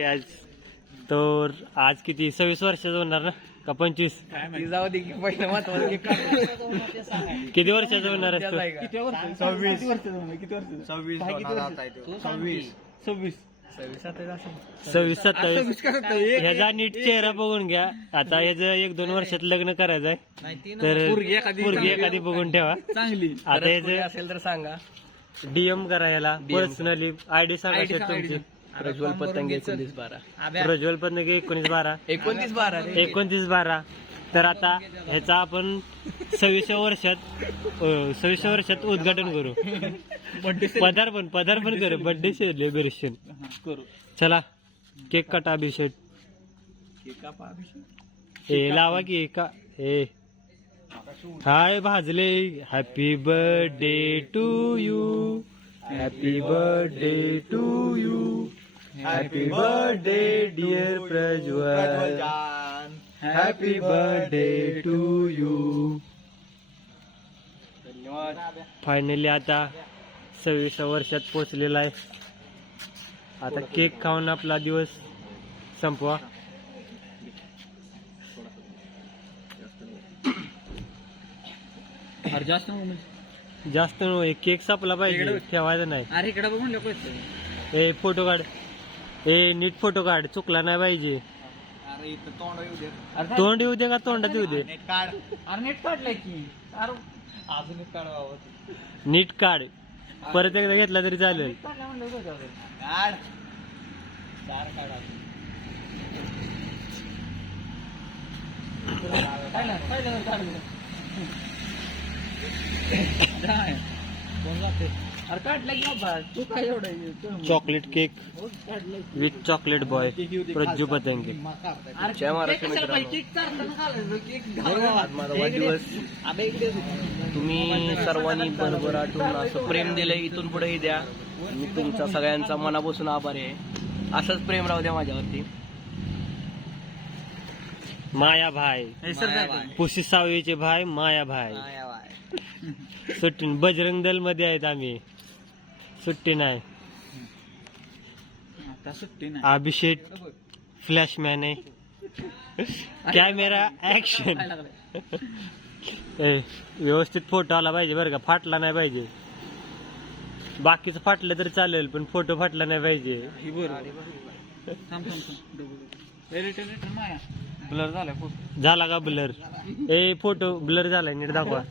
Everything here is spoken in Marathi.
आज तर आज किती 26 वर्षाचा होणार ना का 25? जाऊ दे की पहिलं महत्वाचं किती वर्षाचा होणार आहेस तू? 26-27 ह्याचा नीट चेहरा बघून घ्या. आता ह्याचं 1-2 वर्षात लग्न करायचं आहे तर पोरगी एखादी बघून ठेवा चांगली. आता ह्याचं असेल तर सांगा. डीएम करा याला पर्सनली. आयडी सांगा सर तुमची. प्रज्वल पतंगे 1912. प्रज्वल पतंगे 1912 1912. तर आता ह्याचा आपण 26व्या वर्षात उद्घाटन करू. पदार्पण करू. बर्थडे सेलिब्रेशन करू. चला केक काटा अभिषेक. ए लावा की का ए हाय भाजले. Happy birthday to you. Happy birthday to you. Happy birthday dear Prajwal. Happy birthday to you. Finally आता 26व्या वर्षात पोचलेला आहे. आता केक खाऊन आपला दिवस संपवा. जास्त केक संपला पाहिजे, ठेवायचा नाही. अरे इकडे बघून लोक ए फोटो काढ. ए नीट फोटो काढ, चुकला नाही पाहिजे. तोंड येऊ दे का तोंडात येऊ दे. नेट काढलाय की अजून एक काढावं. नीट काढ. परत एकदा घेतला तरी चालेल. Chocolate cake with chocolate boy Prajju Patange. माझा वाढदिवस तुम्ही सर्वांनी भरभराटून असं प्रेम दिलंय. इथून पुढेही द्या. मी तुमचा सगळ्यांचा मनापासून आभारी आहे. असंच प्रेम राहू द्या माझ्यावरती. माया भाई पुशी सावळीचे भाई माया भाई. सुट्टी बजरंग दल मध्ये आहेत आम्ही. सुट्टी नाही. अभिषेक फ्लॅशमॅन आहे. Camera action. व्यवस्थित फोटो आला पाहिजे बरं का. फाटला नाही पाहिजे. बाकीचं फाटलं तरी चालेल पण फोटो फाटला नाही पाहिजे. ब्लर झाला का ब्लर? ए फोटो ब्लर झालाय, नीट दाखवा.